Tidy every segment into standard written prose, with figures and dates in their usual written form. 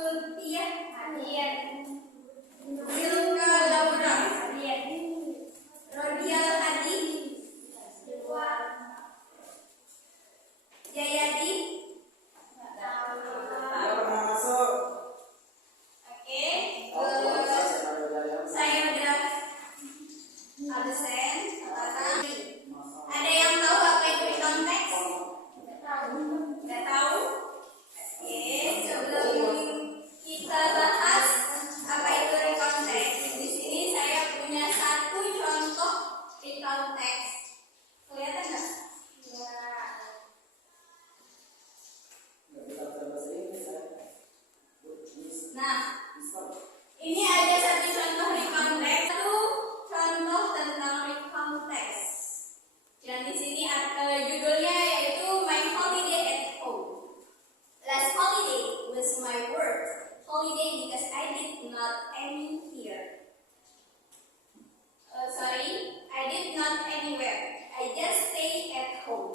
Sultia Hadian, Silka Laura Hadian, Rodial Hadi, Jayadi. Saya udah absen. Ada yang tahu apa itu recount text? Nggak tahu? Oke, sebelum kita bahas apa itu recount text, di sini saya punya satu contoh recount text. Kelihatan nggak? Nah, ini ada satu contoh recount text, satu contoh tentang recount text. Yang di sini judulnya yaitu My Holiday at Home. Last holiday was my worst holiday because I did not any here. I did not anywhere. I just stay at home.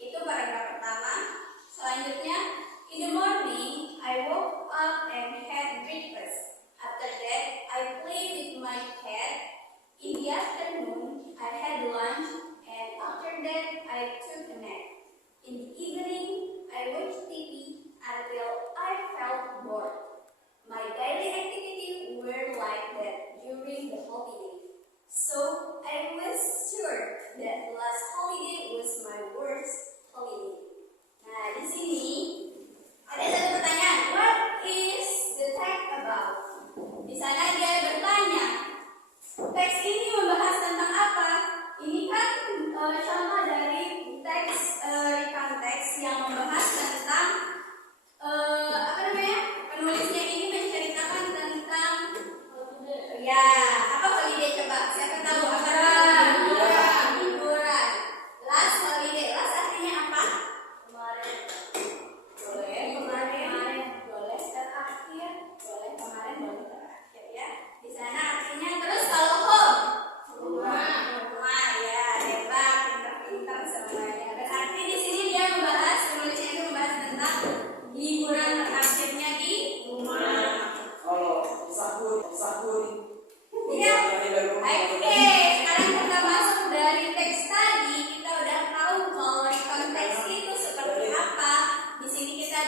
Itu paragraf pertama. Selanjutnya, in the morning I woke up and had breakfast. After that, I played with my cat. In the afternoon, I had lunch, and after that, I took a nap. In the evening, I watched TV until I felt bored. My daily activities were like that during the holiday. So, I was sure that last holiday was my worst holiday. Nah, di sini ada satu pertanyaan. What is the text about? Di sana dia bertanya, teks ini membahas tentang apa? Ini kan contoh dari teks recount text yang membahas tentang penulisnya ini menceritakan tentang apa holiday coba? Siapa tahu apa? Liburan. Last holiday. Last artinya apa? Kemarin. Boleh. Kemarin. Boleh. Terakhir. Boleh. Kemarin. Boleh. Terakhir ya. Di sana artinya terus kalau home. Rumah ya. Hebat. Pintar-pintar semuanya. Berarti di sini dia penulisnya itu membahas tentang liburan terakhirnya di rumah. Iya. Oke, sekarang kita masuk dari teks tadi, kita udah tahu kalau recount text itu seperti apa. Di sini kita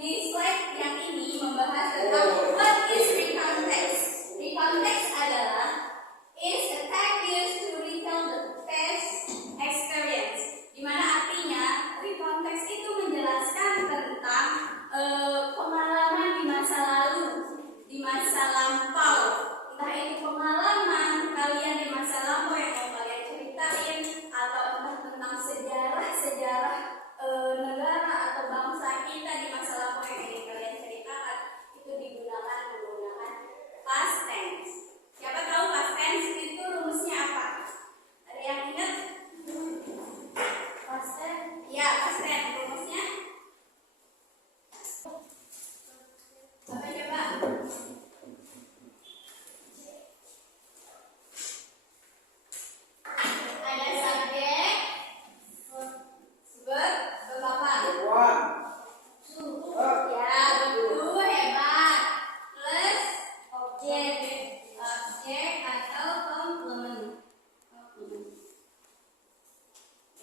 di slide yang ini membahas tentang what is recount text. Recount text adalah is a text used to retell the past experience. Di mana artinya recount text itu menjelaskan tentang pengalaman di masa lalu, di masa lampau. Entah itu pengalaman kalian di masa lampau yang mau kalian ceritain, atau entah tentang sejarah negara atau bangsa kita di masa lampau yang ingin kalian ceritakan, itu menggunakan past tense. Siapa tahu past tense itu rumusnya apa? Ada yang ingat? Past tense? Ya, past tense rumusnya apa coba? Ada subjek, verb, apa? Ya, betul, hebat. Plus objek atau komplement.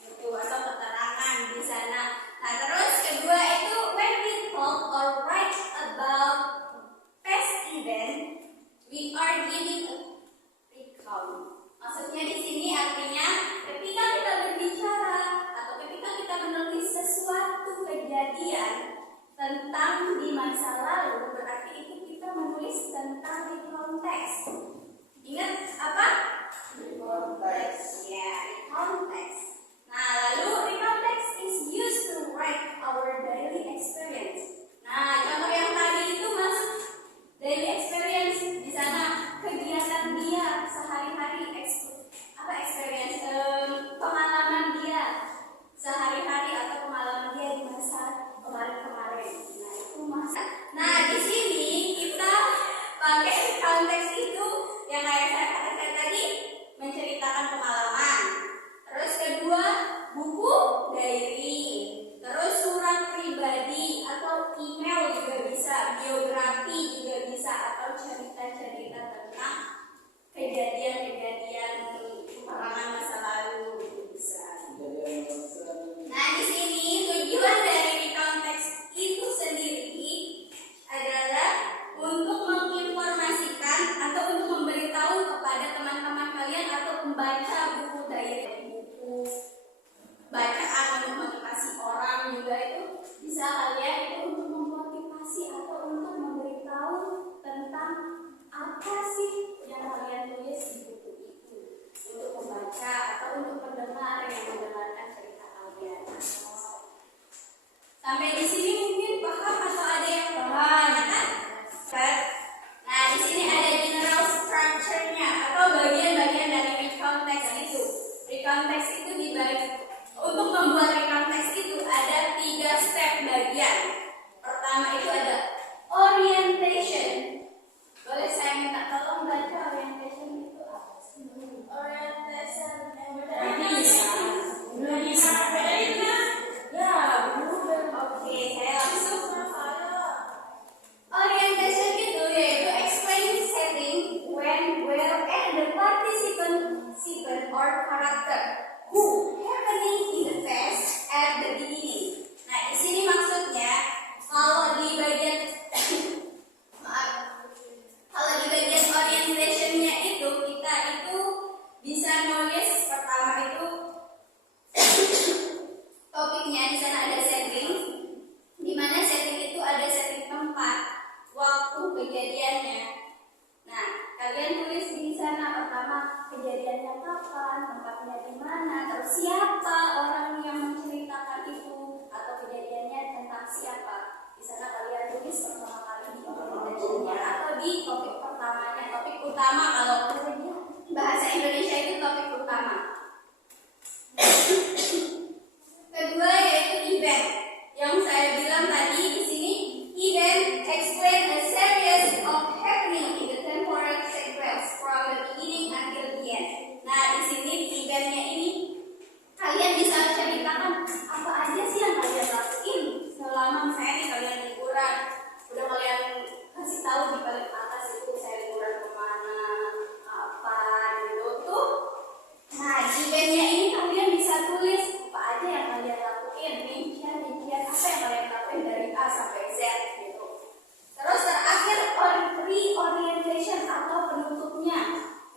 Itu atau keterangan di sana. Nah, terus kedua itu when we talk or write about past event, we are giving a recount. Maksudnya di sini artinya ketika kita berbicara atau ketika kita menulis sesuatu kejadian tentang di masa lalu, berarti itu kita menulis tentang recount text. Ingat apa? Recount text. Ya, recount text. Nah, lalu recount text is used to write our daily experience. Nah, contoh yang tadi itu masuk daily experience. Di sana kegiatan dia sehari-hari, experience pengalaman dia sehari-hari atau pengalaman dia di masa kemarin-kemarin. Nah, itu masa. Nah, di sini kita pakai recount text itu yang kayak saya tadi menceritakan pengalaman. Terus kedua, buku biografi juga bisa, atau cerita-cerita tentang kejadian-kejadian perangan masa lalu itu bisa. Nah, di sini tujuan dari recount text itu sendiri adalah untuk menginformasikan atau untuk memberitahu kepada teman-teman kalian atau pembaca buku dari buku bacaan untuk motivasi orang juga itu bisa kalian itu untuk memotivasi atau untuk memberitahu tentang apa sih yang kalian tulis di buku itu untuk pembaca atau untuk pendengar yang mendengarkan cerita kalian. Sampai di sini mungkin paham atau ada yang paham? Nah, di sini ada general structure-nya atau bagian-bagian dari recount text itu. Recount text itu dibagi. Untuk membuat recount text itu ada 3 step bagian. Pertama itu ada orientation. Boleh saya minta tolong baca orientation itu apa sih? Orientation Oke, saya langsung. Orientation itu yaitu explain setting, when, where, and the participant or character who happening in the past at the beginning. Nah, di sini maksudnya kalau di bagian orientation-nya itu kita itu bisa nulis pertama itu topiknya. Di sana ada setting, di mana setting itu ada setting tempat, waktu kejadiannya. Nah, kalian tulis di sana pertama kejadiannya kapan, tempatnya di mana, terus siapa orang yang menceritakan itu atau kejadiannya tentang siapa. Di sana kalian tulis pertama kali di orientation-nya atau di topik pertamanya, topik utama. Kalau bahasa Indonesia itu topik utama. Kedua yaitu event. Yang saya bilang tadi di sini, event explain a series of happening in the temporal sequence from the beginning until the end. Nah, di sini eventnya ini kalian bisa ceritakan apa aja sih yang kalian lakuin selama misalnya nih kalian liburan. Udah kalian kasih tahu di balik atas itu saya liburan kemana, apa gitu tuh. Nah, di eventnya ini kalian bisa tulis apa aja yang kalian lakuin, rincian apa yang kalian lakuin dari A sampai Z gitu. Terus terakhir reorientation atau penutupnya.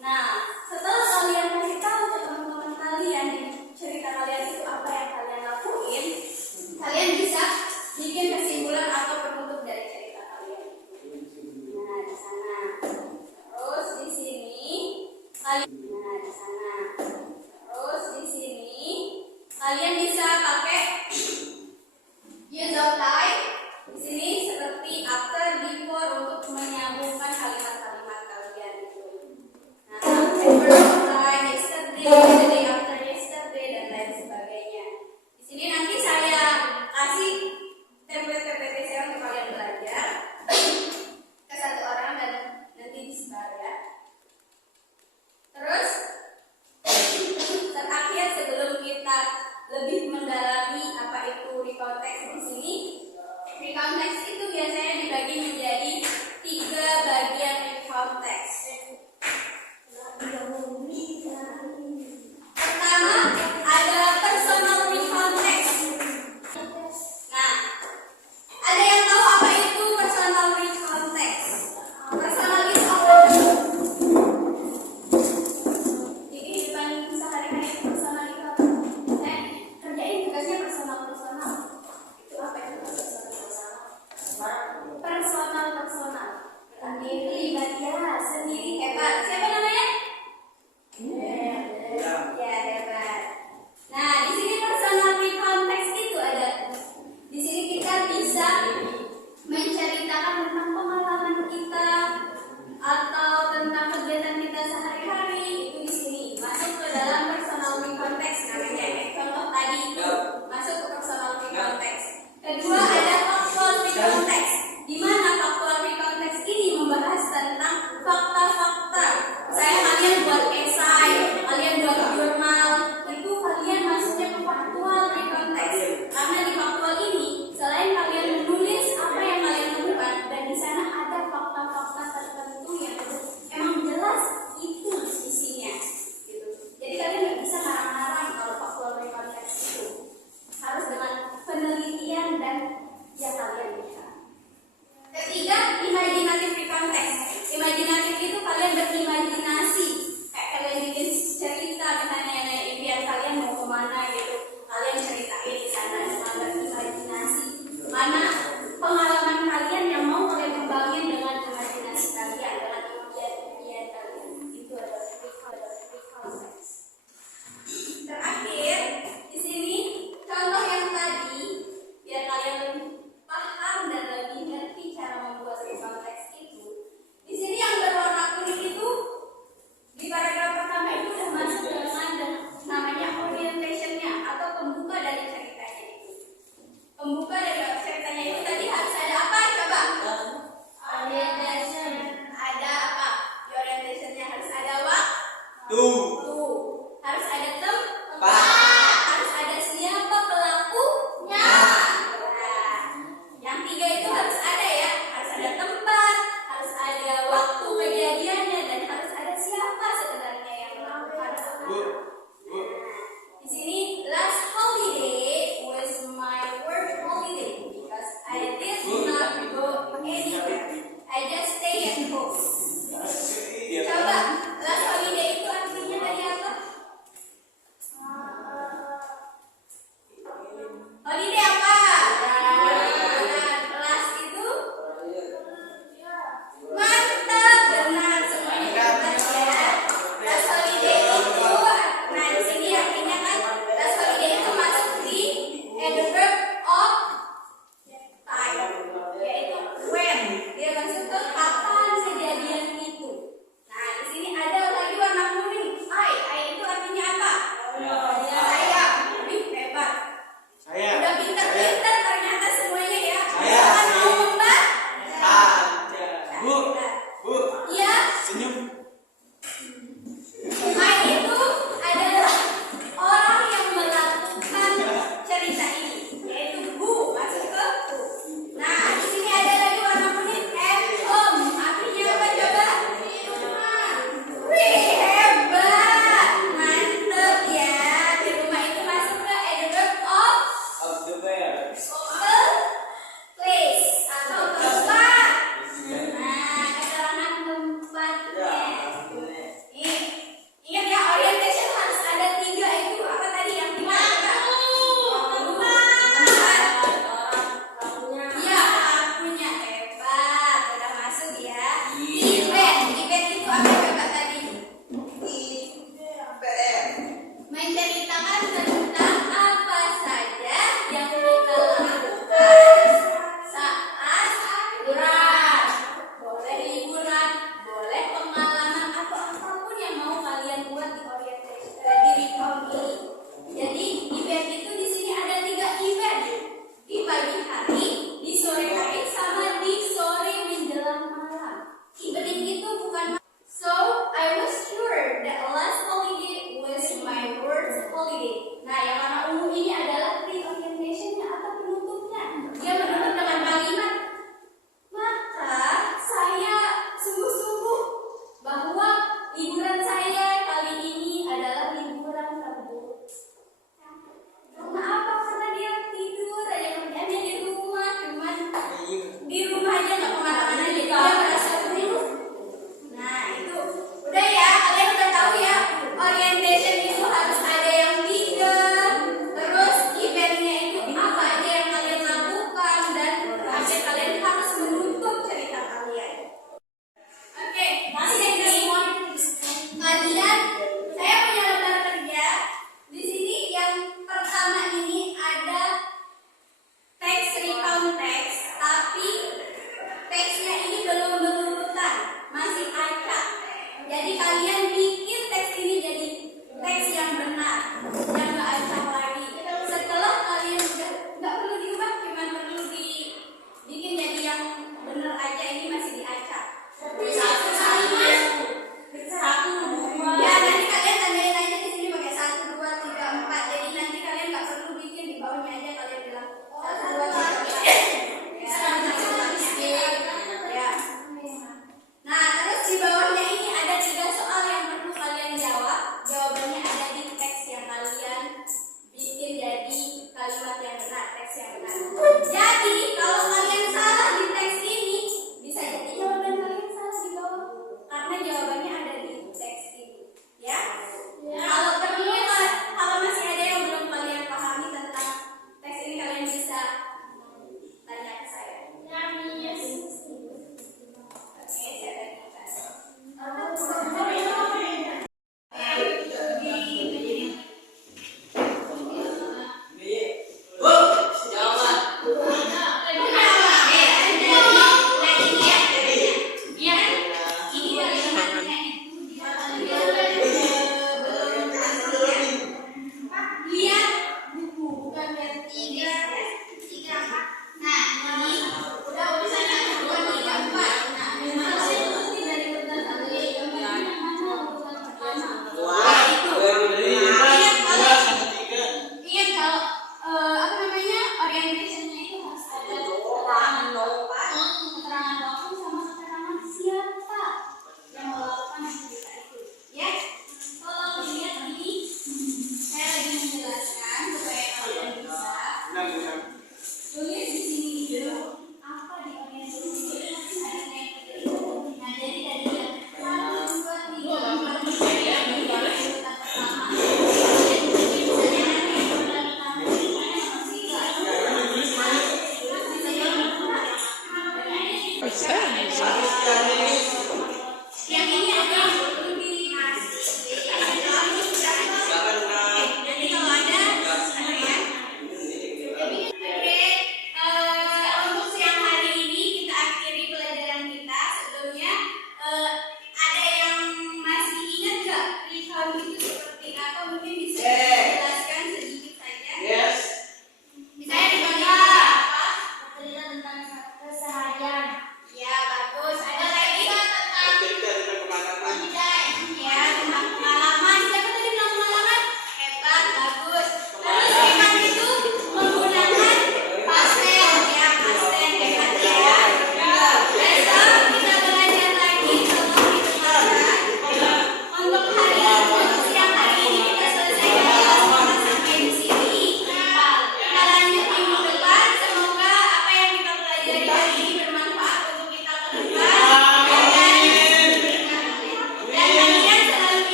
Nah, setelah kalian kasih tahu ke teman-teman kalian di cerita kalian itu apa yang kalian lakuin, kalian bisa bikin kesimpulan atau penutup dari cerita kalian. Nah, di sana. Terus di sini kalian kalian bisa pakai use of time di sini seperti after, before untuk menyambungkan kalimat-kalimat kalian itu. Nah, over of time, yesterday, the day after yesterday dan lain sebagainya. Di sini nanti saya kasih template PPT saya untuk kalian belajar ke satu orang dan nanti disebar ya. Terus terakhir sebelum kita lebih mendalami apa itu recount text di sini, recount text itu biasanya dibagi menjadi 3 bagian recount text. Pertama ada personal recount text. Nah, ada yang tahu apa itu personal recount text? Personal itu apa? Sendiri hebat. Siapa namanya? Ya, hebat. Nah, di sini personal recount text itu ada. Di sini kita bisa menceritakan tentang